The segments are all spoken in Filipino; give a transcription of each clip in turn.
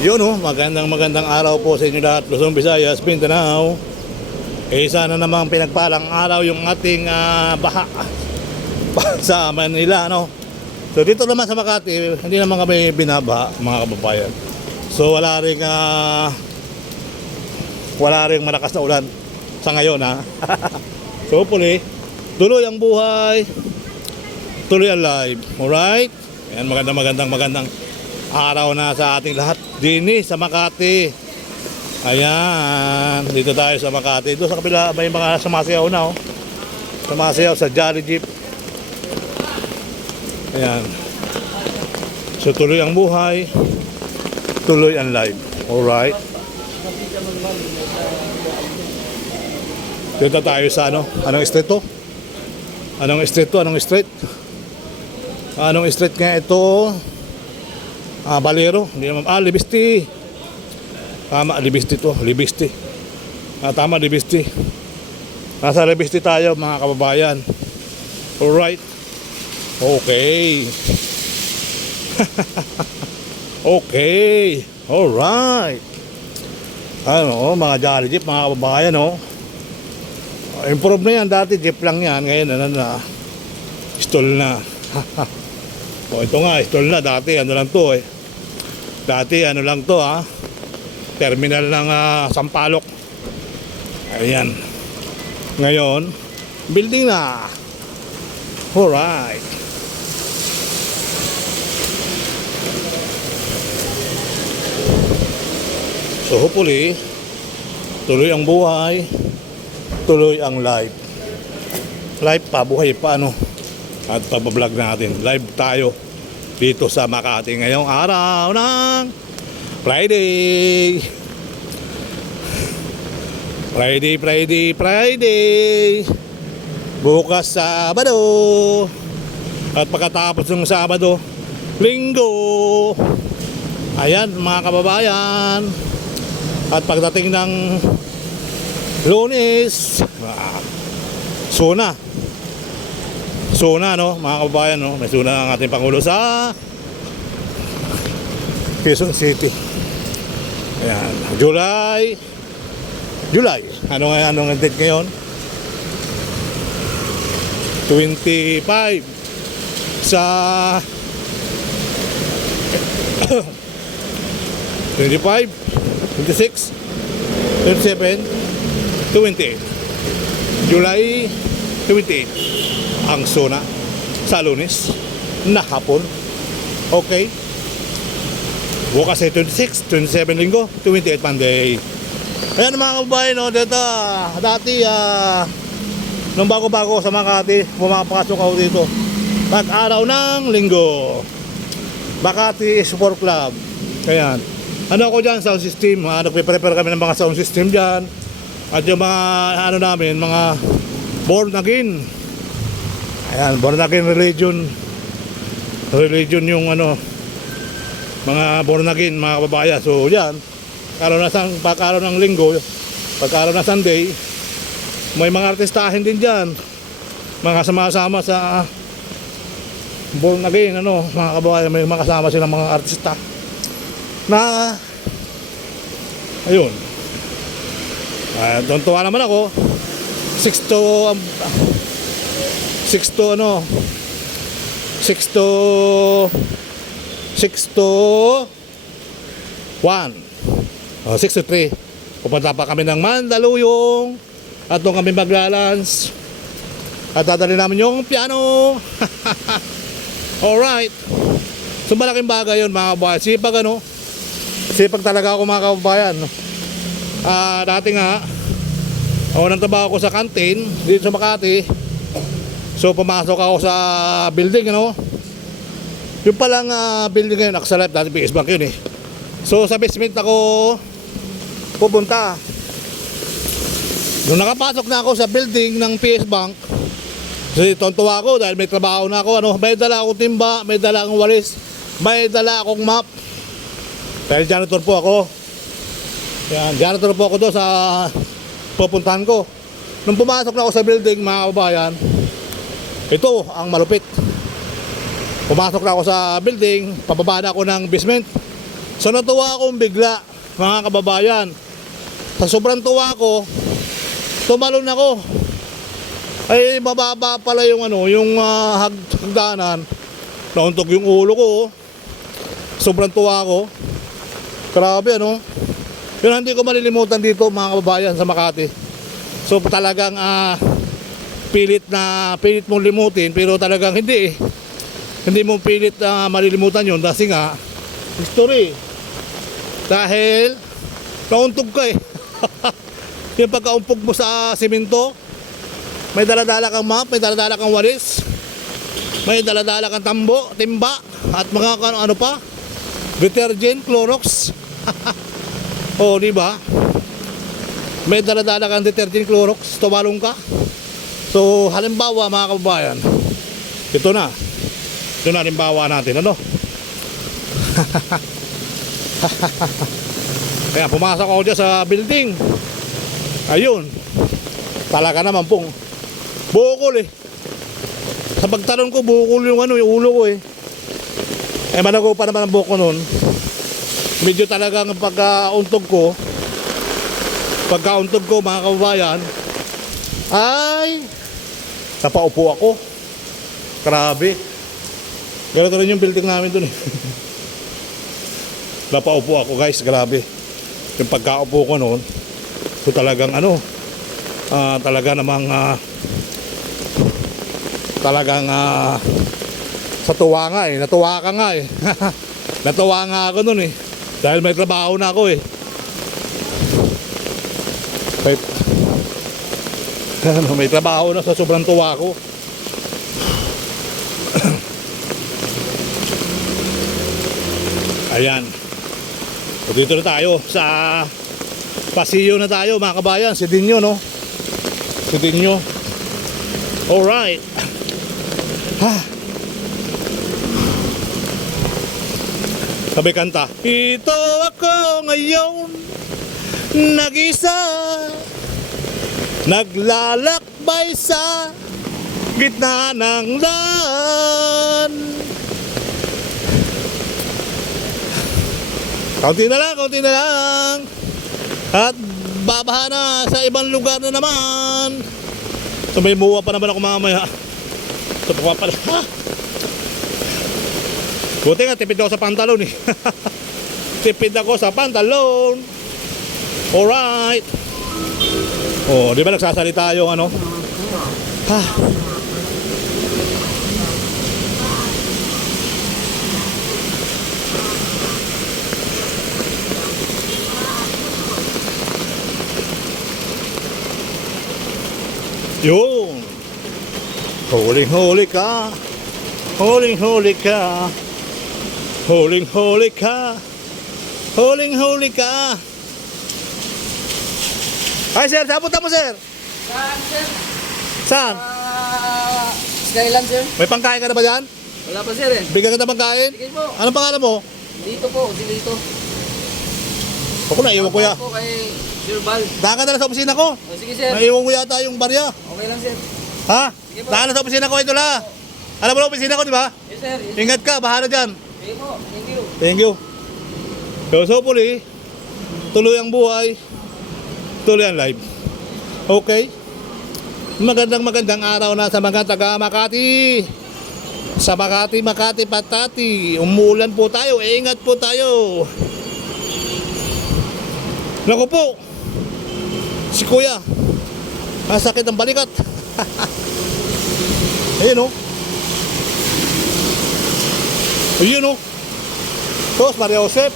Yun oh, magandang araw po sa inyo lahat, Luzon, Visayas, Mindanao. Sana namang pinagpalang araw yung ating baha sa Manila, no? So dito naman sa Makati, hindi naman kami binabaha, mga kababayan. So wala ring malakas na ulan sa ngayon, ha. So hopefully, tuloy ang buhay, tuloy ang live. Alright? Ayan, magandang araw na sa ating lahat dini sa Makati. Ayan, dito tayo sa Makati. Doon sa kabila may mga sumasayaw na, oh. Sumasayaw sa Jolly Jeep. Ayan. So tuloy ang buhay, tuloy ang live. Alright. Dito tayo sa anong street to? Anong street nga ito? Balero, hindi naman, Libisti. Tama, Libisti to, Libisti. Tama, Libisti. Nasa Libisti tayo, mga kababayan. Alright. Okay. Okay. Alright. Mga Jolly Jeep, mga kababayan, improve na yan, dati jeep lang yan, ngayon stall na. Ito nga, stall na. Dati lang to eh. Dati lang to, ha. Terminal ng Sampaloc. Ayan. Ngayon, building na. Alright. So hopefully, tuloy ang buhay, tuloy ang live. Live pa, buhay pa, at pabablog natin. Live tayo dito sa Makati ngayong araw ng Friday. Bukas Sabado. At pagkatapos ng Sabado, Linggo. Ayan, mga kababayan. At pagdating ng Lunes, Suna, mga kababayan, may suna ang ating Pangulo sa Quezon City. Ayan, July. Anong date ngayon? 25 sa 25, 26, 27, 28. July 28 ang suna sa Lunes na hapon. Okay. Bukas ay 26, 27 Linggo, 28 Monday. Ayan, mga kababayan, dito dati nung bago-bago sa Makati, pumapasok ako dito pag-araw ng Linggo. Makati Sport Club. Ayan. Ako dyan, sound system. Nagpe-prepare kami ng mga sound system dyan. At yung mga namin, mga born again. Ayan, born again religion yung mga born again, mga kababayan. So yan, pagkaraw ng Linggo, pagkaraw ng Sunday, may mga artistahin din dyan, mga sama-sama sa born again, mga kababayan. May mga kasama silang mga artista na ayun, tuntua naman ako. 6 to 1 6 to 3 pupunta pa kami ng Mandaluyong at doon kami maglalans at dadali namin yung piano. Alright. So malaking bagay yun, mga kababayan. Sipag talaga ako, mga kababayan. Dati nga unang trabaho ko sa canteen dito sa Makati. So pumasok ako sa building, yung palang building ngayon, Axalife, dati PS Bank yun eh. So sa basement ako pupunta. Nung nakapasok na ako sa building ng PS Bank, kasi tontuwa ako dahil may trabaho na ako, may dala akong timba, may dala akong walis, may dala akong map. Dahil janitor po ako. Yan, janitor po ako doon sa pupuntahan ko. Nung pumasok na ako sa building, mga kababayan, ito ang malupit. Pumasok na ako sa building, pababa na ako ng basement. So natuwa akong bigla, mga kababayan. Sa sobrang tuwa ko, tumalon ako. Ay mababa pala yung yung hagdanan. Nauntog yung ulo ko. Sobrang tuwa ko. Grabe Yun hindi ko malilimutan dito, mga kababayan, sa Makati. So talagang pilit mong limutin, pero talagang hindi Hindi mo pilit malilimutan yun kasi nga history. Dahil nauntog ka Yung pagkaumpog mo sa simento, may daladala kang map, may daladala kang walis, may daladala kang timba, at mga ano pa, detergent, Clorox. Oh, di ba? May daladala kang detergent, Clorox, tumalong ka. So, halimbawa mga kababayan, ito na halimbawa natin, Kaya pumasok ako dyan sa building. Ayun, talaga naman pong bukol Sa pagtalon ko, bukol yung yung ulo ko malago pa naman ang buhok ko nun. Medyo talagang pagkauntog ko, mga kababayan, ay napaupo ako. Grabe. Ganito rin yung building namin dun Napaupo ako, guys, grabe. Yung pagkaupo ko noon, so talagang talaga namang sa tuwa nga natuwa ka nga natuwa nga ako noon dahil may trabaho na ako may trabaho na, sa sobrang tuwa ko. Ayan, so dito na tayo sa pasilyo na tayo, mga kabayan. Sidinyo Sidinyo. Alright. Sabi kanta, ito ako ngayon, nag-isa, naglalakbay sa gitna ng daan. Kaunti na lang. At babaha na sa ibang lugar na naman. So may muwa pa naman ako mamaya. So pala. Buti nga tipid ako sa pantalon Tipid ako sa pantalon. Alright. Oh, di ba nagsasalita yung Yun. Huling-huli ka. Huling-huli ka. Huling-huli ka. Huling-huli ka. Ay, sir, saan punta mo, sir? Saan, sir? Saan? Skyland, sir. May pangkain ka na ba dyan? Wala pa, sir Bigyan ka na pangkain? Sige po. Anong pangalan mo? Dito po, dito. Ako na, iwan ko ya. po kay Sir Val. Daan ka na sa opisina ko. O, sige, sir. Naiwan mo yata yung barya. Okay lang, sir. Ha? Sige po. Daan na sa opisina ko, ito la. Alam mo na opisina ko, di ba? Yes, sir. Yes, Ingat ka, bahala dyan. sige po. Thank you. Thank you. So hopefully, tuloy ang buhay, tuloy ang life. Okay? Magandang araw na sa mga taga Makati. Sa Makati, Patati. Umuulan po tayo, ingat po tayo. Naku po, si Kuya, masakit ang balikat. Ayun Ayun Tos Maria Josep.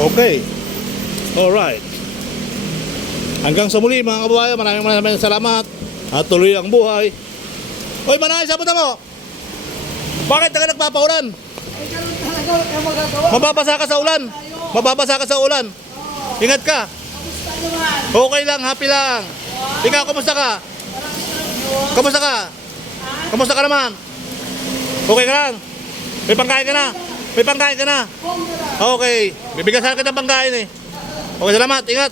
Okay. Alright. Hanggang sa muli mga kababayan, maraming salamat. At tuloy ang buhay. Hoy Manay, sabot mo! Bakit ka nagpapaulan? Ay, ganun talaga. Kaya magagawa. Mababasa ka sa ulan. Mababasa ka sa ulan. Ingat ka. Kamusta naman? Okay lang, happy lang. Ikaw, kumusta ka? Kumusta ka? Kumusta ka naman? Okay ka lang? May pangkain ka na? May pangkain ka na? Okay. Bibigyan sana kita ng pangkain eh. Okay, salamat. Ingat.